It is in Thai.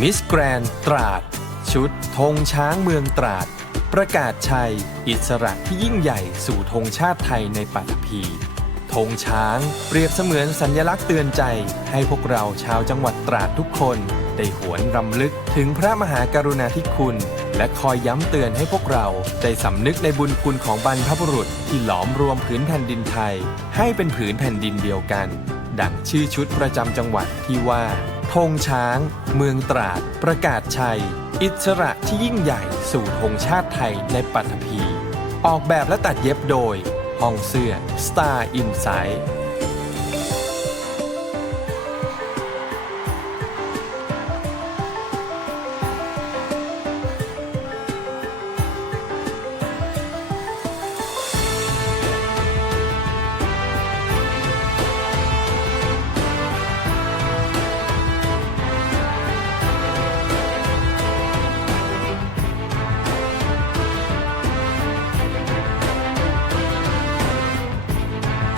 มิสแกรนตราด ชุดธงช้างเมืองตราด ประกาศชัย อิสระที่ยิ่งใหญ่สู่ธงชาติไทยในปัตภีธงช้างเปรียบเสมือนสัญลักษณ์เตือนใจ ให้พวกเราชาวจังหวัดตราดทุกคน ได้หวนรำลึกถึงพระมหากรุณาธิคุณ และคอยย้ำเตือนให้พวกเรา ได้สำนึกในบุญคุณของบรรพบุรุษที่หลอมรวมผืนแผ่นดินไทย ให้เป็นผืนแผ่นดินเดียวกัน ดังชื่อชุดประจำจังหวัดที่ว่าธงช้าง เมืองตราด ประกาศชัย อิสระที่ยิ่งใหญ่สู่ธงชาติไทยในปัตภีออกแบบและตัดเย็บโดย ห้องเสื้อ Star Insight